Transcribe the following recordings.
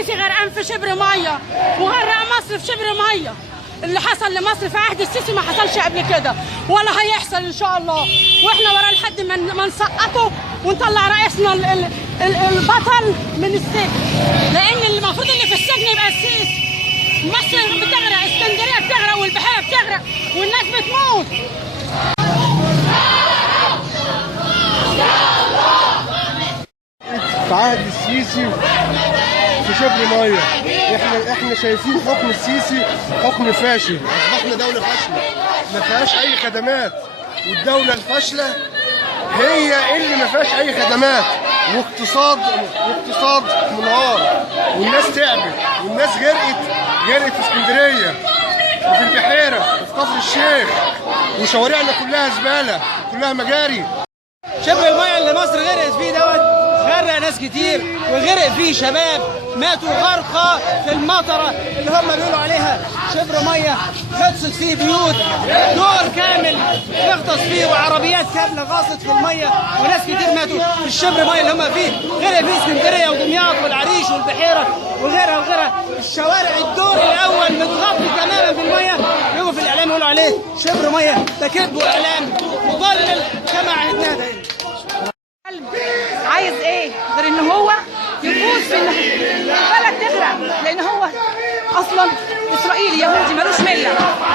السيسي غرقان في شبر ميه وغرق مصر في شبر ميه. اللي حصل لمصر في عهد السيسي ما حصلش قبل كده ولا هيحصل ان شاء الله، واحنا وراه لحد ما نسقطه ونطلع رئيسنا البطل من السجن، لان اللي المفروض اللي في السجن يبقى السيسي. مصر بتغرق، اسكندريه بتغرق، والبحيره بتغرق، والناس بتموت. في عهد السيسي في شبر ميه. احنا شايفين حكم السيسي حكم فاشل، اصبحنا دوله فاشله ما فيهاش اي خدمات، والدوله الفاشله هي اللي ما فيهاش اي خدمات، واقتصاد منهار، والناس تعبت، والناس غرقت في اسكندريه وفي البحيره وفي كفر الشيخ، وشوارعنا كلها زباله كلها مجاري. شبر الميه اللي مصر غرقت فيه دوت غرق ناس كتير، وغرق فيه شباب ماتوا غرقى في المطره اللي هم بيقولوا عليها شبر ميه. غطست فيه بيوت، دور كامل يغطس فيه، وعربيات كامله غاصت في الميه، وناس كتير ماتوا في الشبر ميه اللي هم فيه. غرق فيه اسكندريه ودمياط والعريش والبحيره وغيرها. الشوارع الدور الاول متغطي تماما بالميه، يجوا في الاعلام يقولوا عليه شبر ميه. ده كذب واعلام مضلل كما عهدناه دايما. عايز ايه غير ان هو يفوز في البلد تغرق، لان هو اصلا اسرائيلي يهودي ملوش مله،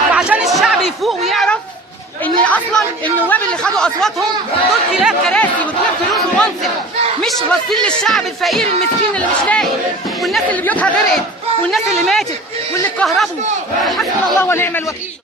وعشان الشعب يفوق ويعرف ان اصلا النواب اللي خدوا اصواتهم دول كلاب كراسي وكلاب فلوس ومنصب، مش باصين للشعب الفقير المسكين اللي مش لاقي، والناس اللي بيوتها غرقت، والناس اللي ماتت، واللي اتكهربوا. حسبنا الله ونعم الوكيل.